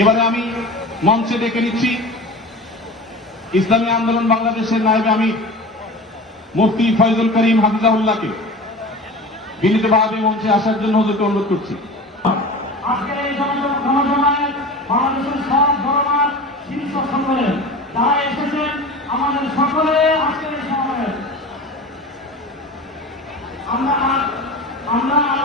এবারে আমি মঞ্চে ডেকে নিচ্ছি ইসলামী আন্দোলন বাংলাদেশের নায়েবে আমির মুফতি ফয়জুল করিম হাফিজাহুল্লাহকে বিনীতভাবে মঞ্চে আসার জন্য হুজুরকে অনুরোধ করছি। আজকের এই জনসভায় বাংলাদেশের সব ধর্মের শীর্ষ সম্মেলন তারা এসেছেন আমাদের সকলে আজকের এই সমাবেশ আমরা আপনারা